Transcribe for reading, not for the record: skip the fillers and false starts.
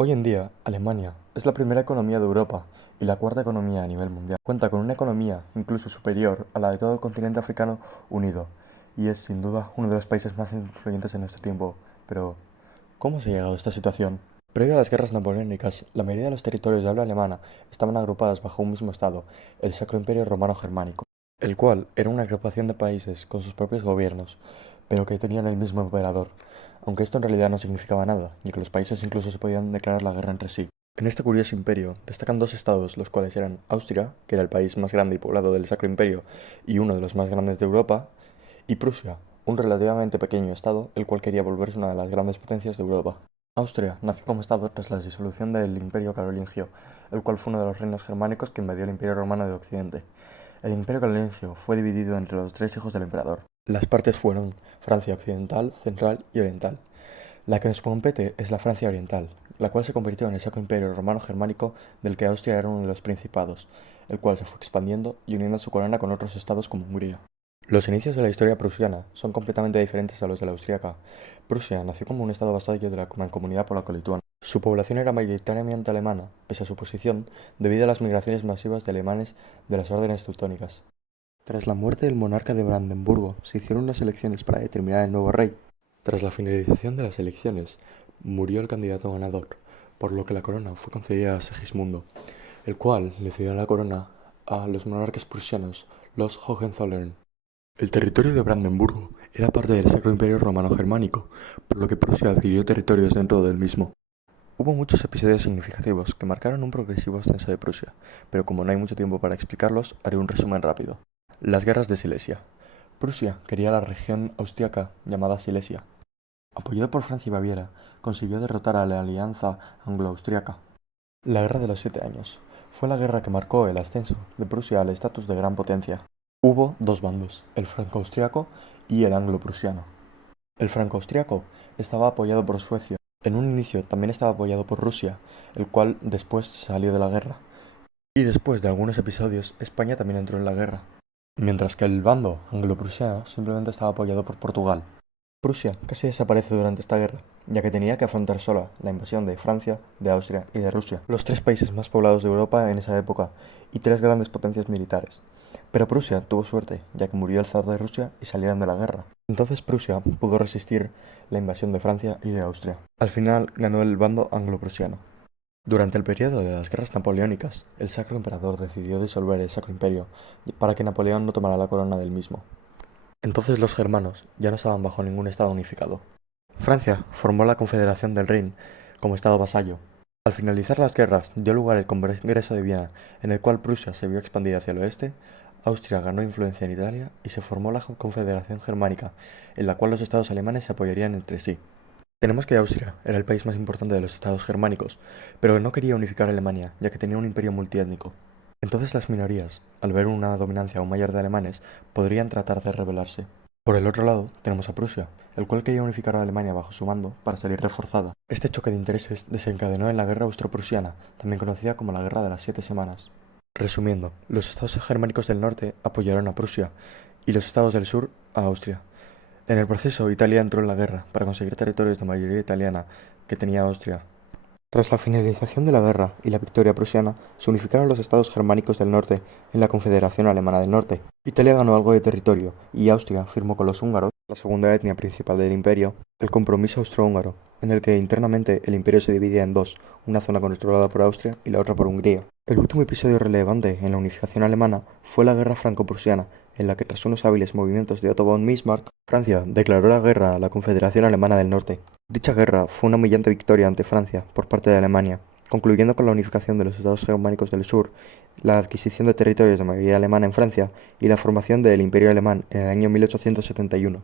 Hoy en día, Alemania es la primera economía de Europa y la cuarta economía a nivel mundial. Cuenta con una economía incluso superior a la de todo el continente africano unido y es sin duda uno de los países más influyentes en nuestro tiempo. Pero, ¿cómo se ha llegado a esta situación? Previo a las guerras napoleónicas, la mayoría de los territorios de habla alemana estaban agrupados bajo un mismo estado, el Sacro Imperio Romano Germánico, el cual era una agrupación de países con sus propios gobiernos, pero que tenían el mismo emperador, aunque esto en realidad no significaba nada, y que los países incluso se podían declarar la guerra entre sí. En este curioso imperio destacan dos estados, los cuales eran Austria, que era el país más grande y poblado del Sacro Imperio y uno de los más grandes de Europa, y Prusia, un relativamente pequeño estado, el cual quería volverse una de las grandes potencias de Europa. Austria nació como estado tras la disolución del Imperio Carolingio, el cual fue uno de los reinos germánicos que invadió el Imperio Romano de Occidente. El Imperio Carolingio fue dividido entre los tres hijos del emperador. Las partes fueron Francia occidental, central y oriental. La que nos compete es la Francia oriental, la cual se convirtió en el Sacro Imperio Romano Germánico del que Austria era uno de los principados, el cual se fue expandiendo y uniendo su corona con otros estados como Hungría. Los inicios de la historia prusiana son completamente diferentes a los de la austríaca. Prusia nació como un estado vasallo de la mancomunidad polaco-lituana. Su población era mayoritariamente alemana, pese a su posición, debido a las migraciones masivas de alemanes de las órdenes teutónicas. Tras la muerte del monarca de Brandenburgo, se hicieron unas elecciones para determinar el nuevo rey. Tras la finalización de las elecciones, murió el candidato ganador, por lo que la corona fue concedida a Segismundo, el cual le cedió la corona a los monarcas prusianos, los Hohenzollern. El territorio de Brandenburgo era parte del Sacro Imperio Romano Germánico, por lo que Prusia adquirió territorios dentro del mismo. Hubo muchos episodios significativos que marcaron un progresivo ascenso de Prusia, pero como no hay mucho tiempo para explicarlos, haré un resumen rápido. Las guerras de Silesia. Prusia quería la región austriaca llamada Silesia. Apoyado por Francia y Baviera, consiguió derrotar a la alianza anglo-austriaca. La Guerra de los Siete Años. Fue la guerra que marcó el ascenso de Prusia al estatus de gran potencia. Hubo dos bandos, el franco-austriaco y el anglo-prusiano. El franco-austriaco estaba apoyado por Suecia. En un inicio también estaba apoyado por Rusia, el cual después salió de la guerra. Y después de algunos episodios, España también entró en la guerra. Mientras que el bando anglo-prusiano simplemente estaba apoyado por Portugal. Prusia casi desaparece durante esta guerra, ya que tenía que afrontar sola la invasión de Francia, de Austria y de Rusia, los tres países más poblados de Europa en esa época, y tres grandes potencias militares. Pero Prusia tuvo suerte, ya que murió el zar de Rusia y salieron de la guerra. Entonces Prusia pudo resistir la invasión de Francia y de Austria. Al final ganó el bando anglo-prusiano. Durante el periodo de las guerras napoleónicas, el Sacro Emperador decidió disolver el Sacro Imperio para que Napoleón no tomara la corona del mismo. Entonces los germanos ya no estaban bajo ningún estado unificado. Francia formó la Confederación del Rin como estado vasallo. Al finalizar las guerras dio lugar el Congreso de Viena, en el cual Prusia se vio expandida hacia el oeste, Austria ganó influencia en Italia y se formó la Confederación Germánica, en la cual los estados alemanes se apoyarían entre sí. Tenemos que Austria era el país más importante de los estados germánicos, pero no quería unificar Alemania, ya que tenía un imperio multiétnico. Entonces las minorías, al ver una dominancia aún mayor de alemanes, podrían tratar de rebelarse. Por el otro lado, tenemos a Prusia, el cual quería unificar a Alemania bajo su mando para salir reforzada. Este choque de intereses desencadenó en la Guerra Austro-Prusiana, también conocida como la Guerra de las Siete Semanas. Resumiendo, los estados germánicos del norte apoyaron a Prusia y los estados del sur a Austria. En el proceso, Italia entró en la guerra para conseguir territorios de mayoría italiana que tenía Austria. Tras la finalización de la guerra y la victoria prusiana, se unificaron los estados germánicos del norte en la Confederación Alemana del Norte. Italia ganó algo de territorio y Austria firmó con los húngaros, la segunda etnia principal del imperio, el Compromiso Austrohúngaro, en el que internamente el imperio se dividía en dos, una zona controlada por Austria y la otra por Hungría. El último episodio relevante en la unificación alemana fue la Guerra Franco-Prusiana, en la que tras unos hábiles movimientos de Otto von Bismarck, Francia declaró la guerra a la Confederación Alemana del Norte. Dicha guerra fue una humillante victoria ante Francia por parte de Alemania, concluyendo con la unificación de los estados germánicos del sur, la adquisición de territorios de mayoría alemana en Francia y la formación del Imperio Alemán en el año 1871.